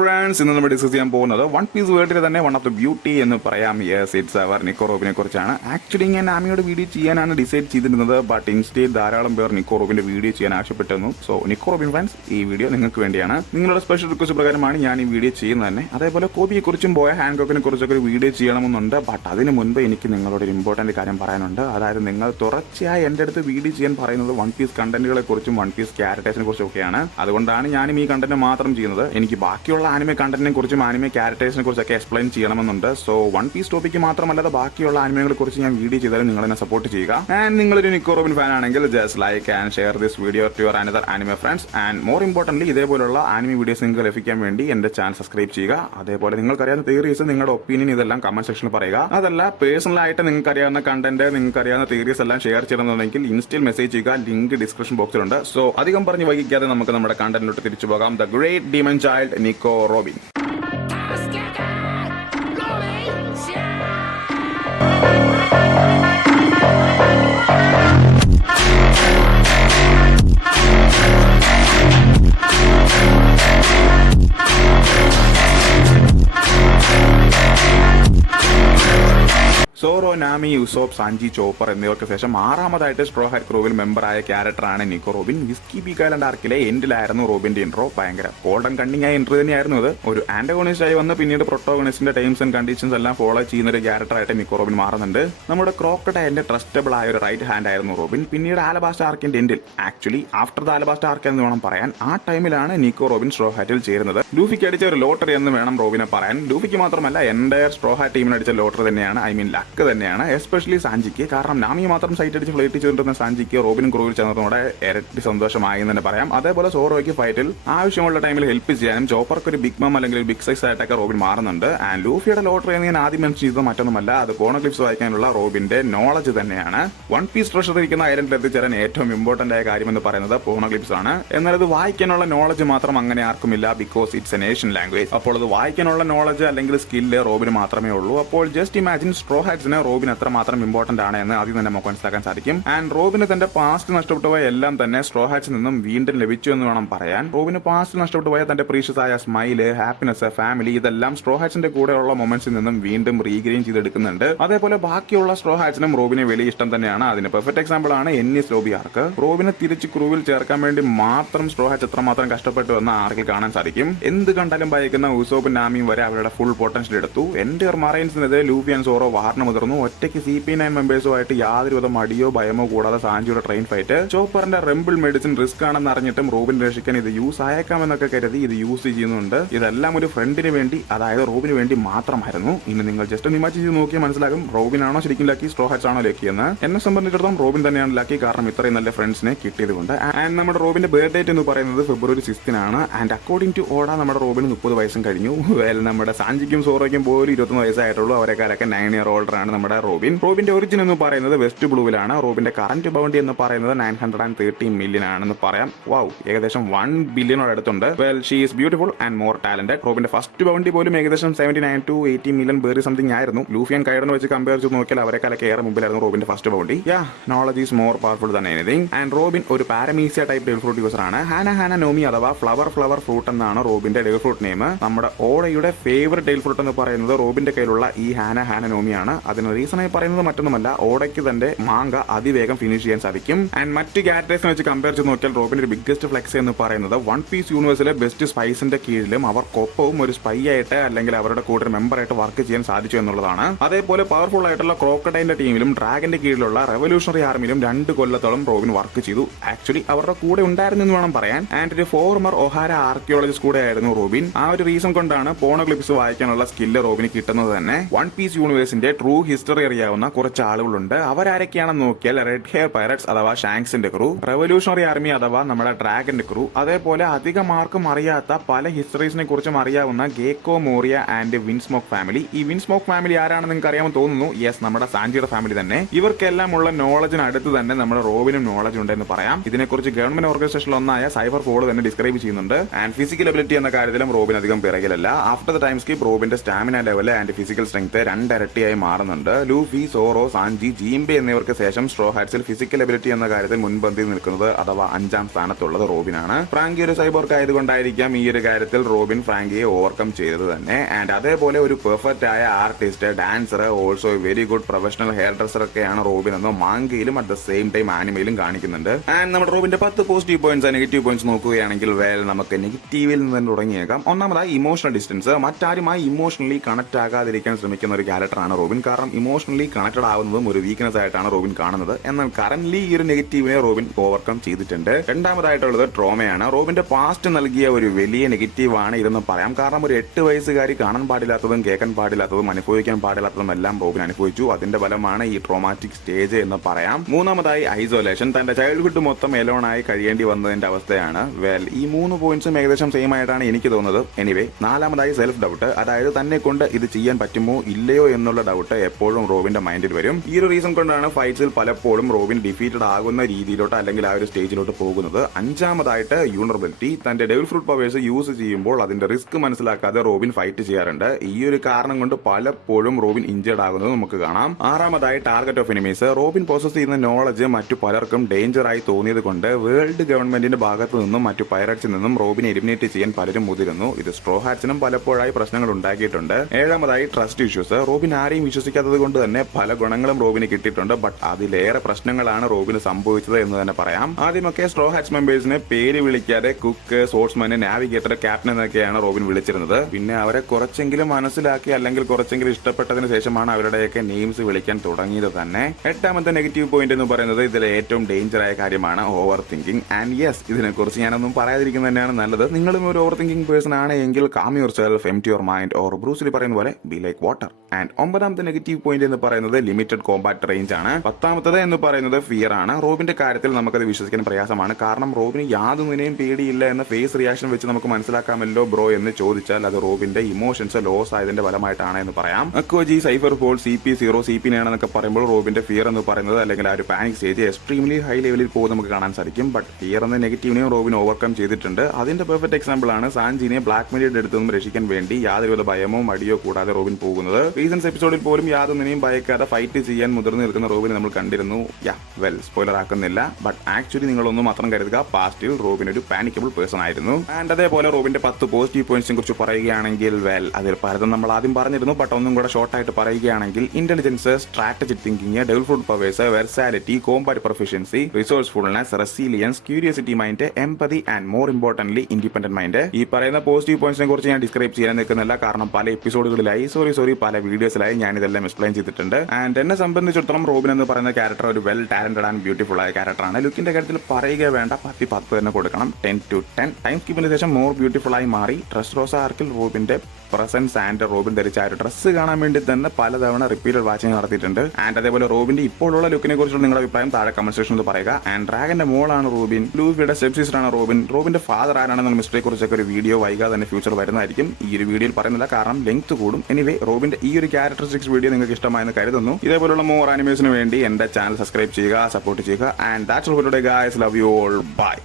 Friends, ഇന്ന് നമ്മൾ discuss ചെയ്യാൻ പോകുന്നത് വൺ പീസ് വേൾഡിലെ തന്നെ വൺ ഓഫ് ദ ബ്യൂട്ടി എന്ന് പറയാം. യെസ്, ഇറ്റ്സ് അവർ നിക്കോ റോബിനെ കുറിച്ചാണ്. ആക്ച്വലി ഞാൻ നാമിയോട് വീഡിയോ ചെയ്യാനാണ് ഡിസൈഡ് ചെയ്തിരുന്നത്, ബട്ട് ഇൻസ്റ്റയിൽ ധാരാളം പേർ നിക്കോ റോബിന്റെ വീഡിയോ ചെയ്യാൻ ആവശ്യപ്പെട്ടിരുന്നു. സോ നിക്കോ റോബിൻ ഫാൻസ്, ഈ വീഡിയോ നിങ്ങൾക്ക് വേണ്ടിയാണ്. നിങ്ങളുടെ സ്പെഷ്യൽ റിക്വസ്റ്റ് പ്രകാരമാണ് ഞാൻ ഈ വീഡിയോ ചെയ്യുന്നത് തന്നെ. അതേപോലെ കോബിയെ കുറിച്ചും ബോയ ഹാൻകോക്കിനെ കുറിച്ചൊക്കെ ഒരു വീഡിയോ ചെയ്യണമെന്നുണ്ട്. ബട്ട് അതിന് മുൻപ് എനിക്ക് നിങ്ങളോട് ഒരു ഇമ്പോർട്ടന്റ് കാര്യം പറയാനുണ്ട്. അതായത് നിങ്ങൾ തുടർച്ചയായി എൻ്റെ അടുത്ത് വീഡിയോ ചെയ്യാൻ പറയുന്നത് വൺ പീസ് കണ്ടന്റുകളെ കുറിച്ചും വൺ പീസ് ക്യാരക്ടേഴ്സിനെ കുറിച്ചും ഒക്കെയാണ്. അതുകൊണ്ടാണ് ഞാനും ഈ കണ്ടന്റ് മാത്രം ചെയ്യുന്നത്. എനിക്ക് ബാക്കിയുള്ള ആനിമെ കണ്ടന്റിനെ കുറിച്ചും ആനിമെ ക്യാരക്ടേഴ്സിനെ കുറിച്ചൊക്കെ എക്സ്പ്ലെയിൻ ചെയ്യണമെന്നുണ്ട്. സോ വൺ പീസ് ടോപ്പിക്ക് മാത്രമല്ലാതെ ബാക്കിയുള്ള ആനിമകളെ കുറിച്ച് ഞാൻ വീഡിയോ ചെയ്താലും നിങ്ങൾ എന്നെ സപ്പോർട്ട് ചെയ്യുക. ആൻഡ് നിങ്ങളൊരു നിക്കോ റോബിൻ ഫാൻ ആണെങ്കിൽ just like and share this video to your another anime friends. And more importantly, ഇതേപോലുള്ള ആനിമെ വീഡിയോസ് നിങ്ങൾക്ക് ലഭിക്കാൻ വേണ്ടി എന്റെ ചാനൽ സബ്സ്ക്രൈബ് ചെയ്യുക. അതേപോലെ നിങ്ങൾക്കറിയാവുന്ന തിയറീസ്, നിങ്ങളുടെ ഒപ്പീനിയൻ ഇതെല്ലാം കമന്റ് സെക്ഷനിൽ പറയുക. അതല്ല, പേഴ്സണൽ ആയിട്ട് നിങ്ങൾക്ക് അറിയാവുന്ന കണ്ടന്റ്, നിങ്ങൾക്ക് അറിയാവുന്ന തിയറീസ് എല്ലാം ഷെയർ ചെയ്യണമെന്നുണ്ടെങ്കിൽ ഇൻസ്റ്റയിൽ മെസ്സേജ് ചെയ്യുക. Link description ബോക്സിലുണ്ട്. സോ അധികം പറഞ്ഞ് വൈകിക്കാതെ നമുക്ക് നമ്മുടെ കണ്ടന്റിലോട്ട് തിരിച്ചു പോകാം. The great demon child Nico Robin. Zoro, Nami, Usopp, Sanji, Chopper എന്നിവർക്ക് ശേഷം ആറാമതായിട്ട് സ്ട്രോ ഹാറ്റ് ക്രൂവിൽ മെമ്പറായ ക്യാരക്ടറാണ് Nico Robin. Whisky peak island ആർക്കിലെ എൻഡിലായിരുന്നു റോബിന്റെ ഇൻട്രോ. ഭയങ്കര ഗോൾഡൻ കണ്ണിങ് ആയ എൻട്രി തന്നെയായിരുന്നു അത്. ഒരു ആന്റഗോണിസ്റ്റ് ആയി വന്ന് പിന്നീട് പ്രൊട്ടോഗണിസ്റ്റിന്റെ ടൈംസ് ആൻഡ് കണ്ടീഷൻസ് എല്ലാം ഫോളോ ചെയ്യുന്ന ഒരു ക്യാരക്ടറായിട്ട് നിക്കോ റോബിൻ മാറുന്നുണ്ട്. നമ്മുടെ ക്രോക്കഡൈലിന്റെ ട്രസ്റ്റബിൾ ആയ ഒരു റൈറ്റ് ഹാൻഡ് ആയിരുന്നു റോബിൻ. പിന്നീട് ആലബാസ്റ്റർ ആർക്കിന്റെ എൻഡിൽ, ആക്ച്വലി ആഫ്റ്റർ ദ ആലബാസ്റ്റർ ആർക്ക് എന്ന് വേണം പറയാൻ, ആ ടൈമിലാണ് നിക്കോ റോബിൻ സ്ട്രോ ഹാറ്റിൽ ചേരുന്നത്. ലൂഫിക്ക് അടിച്ച ഒരു ലോട്ടറി എന്ന് വേണം റോബിനെ പറയാൻ. ലൂഫിക്ക് മാത്രമല്ല, എൻ്റയർ സ്ട്രോ ഹാറ്റ് ടീമിന് അടിച്ച ലോട്ടറി തന്നെയാണ്. ഐ മീൻ ലക്ക് തന്നെയാണ്. എസ്പെഷ്യലി സാഞ്ചിക്ക്. കാരണം നാമി മാത്രം സൈറ്റ് അടിച്ച് ഫ്ലൈറ്റ് ചെയ്തിരുന്ന സാഞ്ചിക്ക് റോബിനും ക്രൂവിൽ ചേർന്നതോടെ ഇരട്ടി സന്തോഷമായി എന്ന് തന്നെ പറയാം. അതേപോലെ സോറോയ്ക്ക് ഫൈറ്റിൽ ആവശ്യമുള്ള ടൈമിൽ ഹെൽപ്പ് ചെയ്യാനും ചോപ്പർക്ക് ഒരു ബിഗ് മം അല്ലെങ്കിൽ ബിഗ് സൈസ് ആയിട്ടൊക്കെ റോബിൻ മാറുന്നുണ്ട്. ആൻഡ് ലൂഫിയുടെ ലോട്ടറി എന്ന് ഞാൻ ആദ്യം മെൻഷൻ ചെയ്തത് മറ്റൊന്നുമല്ല, അത് പോണോക്ലിപ്സ് വായിക്കാനുള്ള റോബിന്റെ നോളജ് തന്നെയാണ്. വൺ പീസ് ട്രഷർ ഇരിക്കുന്ന ഐലൻഡിൽ എത്തിച്ചേരാൻ ഏറ്റവും ഇമ്പോർട്ടന്റ് ആയ കാര്യം എന്ന് പറയുന്നത് പോണോക്ലിപ്സ് ആണ്. എന്നാൽ ഇത് വായിക്കാനുള്ള നോളജ് മാത്രം അങ്ങനെ ആർക്കുമില്ല, because it's an Asian language. അപ്പോൾ അത് വായിക്കാനുള്ള നോളജ് അല്ലെങ്കിൽ സ്കില്ല് റോബിന് മാത്രമേ ഉള്ളൂ. അപ്പോൾ ജസ്റ്റ് ഇമാജിൻ സ്ട്രോ ഹാറ്റ്സിന് റോബിൻ എത്രമാത്രം ഇമ്പോർട്ടന്റ് ആണ് എന്ന് ആദ്യം തന്നെ നമുക്ക് മനസ്സിലാക്കാൻ സാധിക്കും. ആൻഡ് റോബിന് തന്റെ പാസ്റ്റ് നഷ്ടപ്പെട്ടു പോയ എല്ലാം തന്നെ സ്ട്രോ ഹാറ്റ്സിൽ നിന്നും വീണ്ടും ലഭിച്ചു എന്ന് വേണം പറയാൻ. റോബിന് പാസ്റ്റ് നഷ്ടപ്പെട്ടു പോയ തന്റെ പ്രീഷ്യസ് ആയ സ്മൈല്, ഹാപ്പിനെസ്, ഫാമിലി, ഇതെല്ലാം സ്ട്രോ ഹാറ്റ്സിന്റെ കൂടെയുള്ള മൊമെന്റ്സിൽ നിന്നും വീണ്ടും റീഗെയിൻ ചെയ്തെടുക്കുന്നുണ്ട്. അതേപോലെ ബാക്കിയുള്ള സ്ട്രോ ഹാറ്റ്സിനും റോബിന് വലിയ ഇഷ്ടം തന്നെയാണ്. അതിന് പെർഫെക്റ്റ് എക്സാമ്പിൾ ആണ് എന്നിസ് ലോബി ആർക്ക്. റോബിനെ തിരിച്ച് ക്രൂവിൽ ചേർക്കാൻ വേണ്ടി മാത്രം സ്ട്രോ ഹാറ്റ്സ് എത്രമാത്രം കഷ്ടപ്പെട്ടു എന്ന് ആർക്കിൽ കാണാൻ സാധിക്കും. എന്ത് കണ്ടാലും ഭയക്കുന്ന ഉസോപ്പും നാമിയും വരെ അവരുടെ ഫുൾ പൊട്ടൻഷ്യൽ എടുത്തു. എൻഡർ മറൈൻസിനെതിരെ ലൂഫി ആൻഡ് സോറോ വാറിന് മുതിർന്നു. ഒറ്റയ്ക്ക് CP9 മെമ്പേഴ്സുമായിട്ട് യാതൊരുവിധ മടിയോ ഭയമോ കൂടാതെ സാഞ്ചിയുടെ ട്രെയിൻ ഫൈറ്റ്. ചോപ്പറിന്റെ റെമ്പിൾ മെഡിസിൻ റിസ്ക് ആണെന്ന് അറിഞ്ഞിട്ടും റോബിൻ രക്ഷിക്കാൻ ഇത് യൂസ് ആയേക്കാമെന്നൊക്കെ കരുതി ഇത് യൂസ് ചെയ്യുന്നുണ്ട്. ഇതെല്ലാം ഒരു ഫ്രണ്ടിന് വേണ്ടി, അതായത് റോബിന് വേണ്ടി മാത്രമായിരുന്നു. ഇനി നിങ്ങൾ ജസ്റ്റ് ഒന്ന് ഇമാജിൻ ചെയ്ത് നോക്കിയാൽ മനസ്സിലാകും റോബിൻ ആണോ ശരിക്കും ലക്കി, സ്ട്രോ ഹാറ്റ്സ് ആണോ ലക്കി എന്ന്. എന്നെ സംബന്ധിച്ചിടത്തോളം റോബിൻ തന്നെയാണ് ലക്കി, കാരണം ഇത്രയും നല്ല ഫ്രണ്ട്സിനെ കിട്ടിയതുകൊണ്ട്. ആൻഡ് നമ്മുടെ റോബിന്റെ ബർത്ത് ഡേറ്റ് എന്ന് പറയുന്നത് February 6 ആണ്. ആൻഡ് അക്കോർഡിംഗ് ടു ഓഡ നമ്മുടെ റോബിന് 30 വയസ്സും കഴിഞ്ഞു. നമ്മുടെ സാഞ്ചിക്കും സോറോയ്ക്കും പോലും 21 വയസ്സായിട്ടുള്ളൂ. അവരെക്കാരൊക്കെ 9 year old ആണ് നമ്മുടെ റോബിൻ. റോബിന്റെ ഒറിജിൻ എന്ന് പറയുന്നത് വെസ്റ്റ് ബ്ലൂവിലാണ്. റോബിന്റെ കറന്റ് ബൗണ്ടി എന്ന് പറയുന്നത് 930 million ആണെന്ന് പറയാം. വൗ, ഏകദേശം 1 billion അടുത്തുണ്ട്. Well, she is beautiful and more talented. റോബിന്റെ ഫസ്റ്റ് ബൗണ്ടി പോലും ഏകദേശം 79 to 80 million ബേറി സംതിങ് ആയിരുന്നു. ലൂഫി ആൻഡ് കൈഡനെ വെച്ച് കമ്പയർ ചെയ്ത് നോക്കിയാൽ അവരെക്കാലൊക്കെ ഏറെ മുമ്പിലായിരുന്നു റോബിന്റെ first bounty. Knowledge is more powerful than anything. And Robin ഒരു paramecia type devil fruit user ആണ്. ഹാന നോമി അഥവാ ഫ്ലവർ ഫ്രൂട്ട് എന്നാണ് റോബിന്റെ ഡെവിൾ ഫ്രൂട്ട് നെയിം. നമ്മുടെ ഓടയുടെ ഫേവറേറ്റ് ഡെവിൾ ഫ്രൂട്ട് എന്ന് പറയുന്നത് റോബിന്റെ കയ്യിലുള്ള ഈ ഹാന നോമിയാണ്. അതിന് റീസൺ ആയി പറയുന്നത് മറ്റൊന്നുമല്ല, ഓടയ്ക്ക് തന്റെ മാങ്ക അതിവേഗം ഫിനിഷ് ചെയ്യാൻ സാധിക്കും. ആൻഡ് മറ്റ് ക്യാരക്ടേഴ്സിനെ വെച്ച് കമ്പയർ ചെയ്ത് നോക്കിയാൽ റോബിന്റെ ബിഗ്ഗസ്റ്റ് ഫ്ലെക്സ് എന്ന് പറയുന്നത് വൺ പീസ് യൂണിവേഴ്സിലെ ബെസ്റ്റ് സ്പൈസിന്റെ കീഴിലും അവർക്കൊപ്പവും ഒരു സ്പൈ ആയിട്ട് അല്ലെങ്കിൽ അവരുടെ കൂടെ മെമ്പറായിട്ട് വർക്ക് ചെയ്യാൻ സാധിച്ചു എന്നുള്ളതാണ്. അതേപോലെ പവർഫുൾ ആയിട്ടുള്ള ക്രോക്കഡൈലിന്റെ ടീമിലും ഡ്രാഗന്റെ കീഴിലുള്ള റെവല്യൂഷണറി ആർമിയിലും 2 കൊല്ലത്തോളം റോബിൻ വർക്ക് ചെയ്തു. ആക്ച്വലി അവരുടെ കൂടെ ഉണ്ടായിരുന്നു എന്ന് വേണം പറയാൻ. ആൻഡ് ഒരു ഫോർമർ ഒഹാര ആർക്കിയോളജിസ്റ്റ് കൂടെ ആയിരുന്നു റോബിൻ. ആ ഒരു റീസൺ കൊണ്ടാണ് പോണോക്ലിപ്സ് വായിക്കാനുള്ള സ്കില്ല് റോബിന് കിട്ടുന്നത് തന്നെ. വൺ പീസ് യൂണിവേഴ്സിന്റെ ട്രൂ ഹിസ്റ്ററി അറിയാവുന്ന കുറച്ച് ആളുകളുണ്ട്. അവരാരൊക്കെയാണെന്ന് നോക്കിയാൽ റെഡ് ഹെയർ പൈററ്റ്സ് അഥവാ ഷാങ്സിന്റെ ക്രൂ, റെവല്യൂഷണറി ആർമി അഥവാ നമ്മുടെ ഡ്രാഗന്റെ ക്രൂ, അതേപോലെ അധികം ആർക്കും അറിയാത്ത പല ഹിസ്റ്ററീസിനെ കുറിച്ചും അറിയാവുന്ന ഗേക്കോ മോറിയ ആൻഡ് വിൻസ്മോക്ക് ഫാമിലി. ഈ വിൻസ്മോക്ക് ഫാമിലി ആരാണെന്ന് നിങ്ങൾക്ക് അറിയാമെന്ന് തോന്നുന്നു. യെസ്, നമ്മുടെ സാഞ്ചിയുടെ ഫാമിലി തന്നെ. ഇവർക്കെല്ലാം ഉള്ള നോളജിന് അടുത്ത് തന്നെ നമ്മുടെ റോബിനും നോളജ് ഉണ്ടെന്ന് പറയാം. ഇതിനെക്കുറിച്ച് ഗവൺമെന്റ് ഓർഗനൈസേഷനിൽ ഒന്നായ സൈഫർ ഫോള് തന്നെ ഡിസ്ക്രൈബ് ചെയ്യുന്നുണ്ട്. ആൻഡ് ഫിസിക്കൽ എബിലിറ്റി എന്ന കാര്യത്തിലും റോബിൻ അധികം പിറകിലല്ല. ആഫ്റ്റർ ദ ടൈം സ്കീപ്പ് റോബിന്റെ stamina level and physical strength 2 ഇരട്ടിയായി മാറുന്നുണ്ട്. ലൂഫി, സോറോ, സാഞ്ചി, ജീംബെ എന്നിവർക്ക് ശേഷം സ്ട്രോ ഹാറ്റ്സിൽ ഫിസിക്കൽ എബിലിറ്റി എന്ന കാര്യത്തിൽ മുൻപന്തിയിൽ നിൽക്കുന്നത് അഥവാ 5ാം സ്ഥാനത്തുള്ളത് റോബിനാണ്. ഫ്രാങ്കി ഒരു സൈബോർക്ക് ആയതുകൊണ്ടായിരിക്കാം ഈ ഒരു കാര്യത്തിൽ റോബിൻ ഫ്രാങ്കിയെ ഓവർകം ചെയ്തത് തന്നെ. ആൻഡ് അതേപോലെ ഒരു പെർഫെക്റ്റ് ആയ artist, dancer, also very good professional hair dresser ഒക്കെയാണ് റോബിൻ എന്ന് മാങ്കയിലും അറ്റ് ദ സെയിം ടൈം ആനിമയിലും കാണിക്കുന്നുണ്ട്. ആൻഡ് നമ്മുടെ റോബിന്റെ 10 പോസിറ്റീവ് പോയിന്റ്സ്, നെഗറ്റീവ് പോയിന്റ്സ് നോക്കുകയാണെങ്കിൽ നമുക്ക് നെഗറ്റീവിൽ നിന്ന് തന്നെ തുടങ്ങിയേക്കാം. ഒന്നാമതായി ഇമോഷണൽ ഡിസ്റ്റൻസ്. മറ്റാരുമായി ഇമോഷണലി കണക്ട് ആകാതിരിക്കാൻ ശ്രമിക്കുന്ന ഒരു ക്യാരക്ടറാണ് റോബിൻ. കാരണം ഇമോഷണലി കണക്റ്റഡ് ആവുന്നതും ഒരു വീക്ക്നെസ് ആയിട്ടാണ് റോബിൻ കാണുന്നത്. എന്നാൽ കറന്റ്ലി ഈ ഒരു നെഗറ്റീവിനെ റോബിൻ ഓവർകം ചെയ്തിട്ടുണ്ട്. രണ്ടാമതായിട്ടുള്ളത് ട്രോമയാണ്. റോബിന്റെ പാസ്റ്റ് നൽകിയ ഒരു വലിയ നെഗറ്റീവ് ആണ് ഇതെന്ന് പറയാം. കാരണം ഒരു 8 വയസ്സുകാരി കാണാൻ പാടില്ലാത്തതും കേൾക്കാൻ പാടില്ലാത്തതും അനുഭവിക്കാൻ പാടില്ലാത്തതും എല്ലാം റോബിൻ അനുഭവിച്ചു. അതിന്റെ ഫലമാണ് ഈ ട്രോമാറ്റിക് സ്റ്റേജ് എന്ന് പറയാം. മൂന്നാമതായി ഐസൊലേഷൻ. തന്റെ ചൈൽഡ്ഹുഡ് മൊത്തം എലോൺ ആയി കഴിയേണ്ടി വന്നതിന്റെ അവസ്ഥയാണ്. ഈ 3 പോയിന്റ്സും ഏകദേശം സെയിം ആയിട്ടാണ് എനിക്ക് തോന്നുന്നത്. എനിവേ, നാലാമതായി സെൽഫ് ഡൗട്ട്. അതായത് തന്നെ കൊണ്ട് ഇത് ചെയ്യാൻ പറ്റുമോ ഇല്ലയോ എന്നുള്ള ഡൗട്ട് എപ്പോഴും റോബിന്റെ മൈൻഡിൽ വരും. ഈ ഒരു റീസൺ കൊണ്ടാണ് ഫൈറ്റ്സിൽ പലപ്പോഴും റോബിൻ ഡിഫീറ്റഡ് ആകുന്ന രീതിയിലോട്ട് അല്ലെങ്കിൽ ആ ഒരു സ്റ്റേജിലോട്ട് പോകുന്നത്. അഞ്ചാമതായിട്ട് യൂണറബിലിറ്റി. തന്റെ ഡെവിൾ ഫ്രൂട്ട് പവേഴ്സ് യൂസ് ചെയ്യുമ്പോൾ അതിന്റെ റിസ്ക് മനസ്സിലാക്കാതെ റോബിൻ ഫൈറ്റ് ചെയ്യാറുണ്ട്. ഈ ഒരു കാരണം കൊണ്ട് പലപ്പോഴും റോബിൻ ഇഞ്ചേർഡ് ആകുന്നത് നമുക്ക് കാണാം. ആറാമതായി target of enemies. Robin possess ചെയ്യുന്ന നോളജ് മറ്റു പലർക്കും ഡേഞ്ചർ ആയി തോന്നിയത് കൊണ്ട് വേൾഡ് ഗവൺമെന്റിന്റെ ഭാഗത്തു നിന്നും മറ്റു പൈററ്റ്സിൽ നിന്നും റോബിനെ എലിമിനേറ്റ് ചെയ്യാൻ പലരും മുതിരുന്നു. ഇത് സ്ട്രോ ഹാറ്റ്സിനും പലപ്പോഴായി പ്രശ്നങ്ങൾ ഉണ്ടാക്കിയിട്ടുണ്ട്. ഏഴാമതായി ട്രസ്റ്റ് ഇഷ്യൂസ്. റോബിൻ ആരെയും വിശ്വസിക്കാത്തത് കൊണ്ട് തന്നെ പല ഗുണങ്ങളും റോബിന് കിട്ടിയിട്ടുണ്ട്. ബട്ട് അതിലേറെ പ്രശ്നങ്ങളാണ് റോബിന് സംഭവിച്ചത് എന്ന് തന്നെ പറയാം. ആദ്യമൊക്കെ സ്ട്രോ ഹാറ്റ്സ് മെമ്പേഴ്സിനെ പേര് വിളിക്കാതെ കുക്ക്, സ്പോർട്സ്മാൻ, നാവിഗേറ്റർ, ക്യാപ്റ്റൻ എന്നൊക്കെയാണ് റോബിൻ വിളിച്ചിരുന്നത്. പിന്നെ അവരെ കുറച്ചെങ്കിലും മനസ്സിലാക്കി അല്ലെങ്കിൽ കുറച്ചെങ്കിലും ഇഷ്ടപ്പെട്ടതിന് ശേഷമാണ് അവരുടെയൊക്കെ നെയിംസ് വിളിക്കാൻ തുടങ്ങിയത് തന്നെ. എട്ടാമത്തെ നെഗറ്റീവ് പോയിന്റ് എന്ന് പറയുന്നത് ഇതിലെ ഏറ്റവും ഡേഞ്ചർ ആയ കാര്യമാണ് ഓവർ തിങ്കിങ്. ആൻഡ് യെസ്, ഇതിനെക്കുറിച്ച് ഞാനൊന്നും പറയാതിരിക്കുന്നത് തന്നെയാണ് നല്ലത്. നിങ്ങളും ഒരു ഓവർ തിങ്കിങ് പേഴ്സൺ ആണ് എങ്കിൽ calm your self, empty your mind, or Bruce Lee പറയുന്ന പോലെ ബി ലൈക്ക് വാട്ടർ. ആൻഡ് ഒമ്പതാമത്തെ നെഗറ്റീവ് പോയിന്റ് എന്ന് പറയുന്നത് ലിമിറ്റഡ് കോമ്പാറ്റ് റേഞ്ച് ആണ്. പത്താമത്തത് എന്ന് പറയുന്നത് ഫിയർ ആണ്. റോബിന്റെ കാര്യത്തിൽ നമുക്കത് വിശ്വസിക്കാൻ പ്രയാസമാണ്. കാരണം റോബിന് യാതൊന്നിനെയും പേടിയില്ല എന്ന ഫേസ് റിയാക്ഷൻ വെച്ച് നമുക്ക് മനസ്സിലാക്കാമല്ലോ ബ്രോ എന്ന് ചോദിച്ചാൽ അത് റോബിന്റെ ഇമോഷൻസ് ലോസ് ആയതിന്റെ ഫലമായിട്ടാണ് എന്ന് പറയാം. അക്വജി, സൈഫർ ഫോൾ, CP0, CP9 എന്നൊക്കെ പറയുമ്പോൾ റോബിന്റെ ഫിയർ എന്ന് പറയുന്നത് അല്ലെങ്കിൽ ആ ഒരു പാനിക് സ്റ്റേജ് എക്സ്ട്രീംലി ഹൈ ലെവലിൽ പോകും നമുക്ക് കാണാൻ സാധിക്കും. ബട്ട് ഫിയർ എന്ന നെഗറ്റീവിനെയും റോബിൻ ഓവർകം ചെയ്തിട്ടുണ്ട്. അതിന്റെ പെർഫെക്റ്റ് എക്സാമ്പിൾ ആണ് സാഞ്ചിനെ ബ്ലാക്ക് മെഡിയുടെ അടുത്ത് നിന്നും രക്ഷിക്കാൻ വേണ്ടി യാതൊരുവിധ ഭയമോ മടിയോ കൂടാതെ റോബിൻ പോകുന്നത്. റീസൺസ് എപ്പിസോഡിൽ പോലും യാതൊന്നിനെയും ഭയക്കാതെ ഫൈറ്റ് ചെയ്യാൻ മുതിർന്നു നിൽക്കുന്ന റോബിനെ നമ്മൾ കണ്ടിരുന്നു. സ്പോയിലർ ആക്കുന്നില്ല. ബട്ട് ആക്ച്വലി നിങ്ങളൊന്നും മാത്രം കരുതുക, പാസ്റ്റിൽ റോബിൻ ഒരു പാനിക്കബിൾ പേഴ്സൺ ആയിരുന്നു. ആൻഡ് അതേപോലെ റോബിന്റെ 10 പോസിറ്റീവ് പോയിന്റ്സിനെ കുറിച്ച് പറയുകയാണെങ്കിൽ അതിൽ പലതും നമ്മൾ ആദ്യം പറഞ്ഞിരുന്നു. ബട്ട് ഒന്നും കൂടെ ഷോർട്ട് ആയിട്ട് പറയുകയാണെങ്കിൽ intelligence, strategic thinking, devil fruit powers, versatility, combat proficiency, resourcefulness, resilience, curiosity mind, empathy and more importantly independent mind. ഈ പറയുന്ന പോസിറ്റീവ് പോയിന്റ്സിനെ കുറിച്ച് ഞാൻ ഡിസ്ക്രൈബ് ചെയ്യാൻ നിൽക്കുന്നില്ല. കാരണം പല എപ്പിസോഡുകളിലായി പല വീഡിയോസിലായി ഞാൻ ഇതെല്ലാം എക്സ്പ്ലെയിൻ ചെയ്തിട്ടുണ്ട്. ആൻഡ് എന്നെ സംബന്ധിച്ചിടത്തോളം റോബിൻ എന്ന് പറയുന്ന ക്യാരക്ടർ ഒരു വെൽ ടാലന്റഡ് ആൻഡ് ബ്യൂട്ടിഫുൾ ആയ ക്യാരക്ടറാണ്. ലുക്കിന്റെ കാര്യത്തിൽ പറയുക വേണ്ട, 10 തന്നെ കൊടുക്കണം. 10 to 10. ടൈം സ്കിപ്പിന് ശേഷം മോർ ബ്യൂട്ടിഫുൾ ആയി മാറി. ഡ്രസ് റോസ ആർക്കിൽ റോബിന്റെ പ്രസൻസ് ആൻഡ് റോബിൻ ധരിച്ച ആ ഒരു ഡ്രസ്സ് കാണാൻ വേണ്ടി തന്നെ പലതവണ റിപ്പീറ്റഡ് വാച്ചിങ് നടത്തിയിട്ടുണ്ട്. ആൻഡ് അതേപോലെ റോബിന്റെ ഇപ്പോഴുള്ള ലുക്കിനെ കുറിച്ചുള്ള നിങ്ങളുടെ അഭിപ്രായം താഴെ കമന്റ് സെക്ഷനിൽ പറയുക. ആൻഡ് ഡ്രാഗന്റെ മോളാണ് റോബിൻ, ലൂഫിയുടെ സ്റ്റെപ്പ് സിസ്റ്റർ ആണ് റോബിൻ, റോബിന്റെ ഫാദർ ആരാണെന്ന മിസ്റ്ററിയെ കുറിച്ചൊക്കെ ഒരു വീഡിയോ വൈകാതെ തന്നെ ഫ്യൂച്ചർ വരുന്നതായിരിക്കും. ഈ ഒരു വീഡിയോയിൽ പറയുന്നില്ല, കാരണം ലെങ്ത് കൂടും. എനിവേ, റോബിന്റെ ഈ ഒരു ക്യാരക്ടറിസ്റ്റിക്സ് വീഡിയോ നിങ്ങൾക്ക് ഇഷ്ടമായെന്ന് കരുതുന്നു. ഇതേപോലുള്ള മോർ ആനിമേഷന് വേണ്ടി എന്റെ ചാനൽ സബ്സ്ക്രൈബ് ചെയ്യുക, സപ്പോർട്ട് ചെയ്യുക. And that's all for today guys. Love you all. By.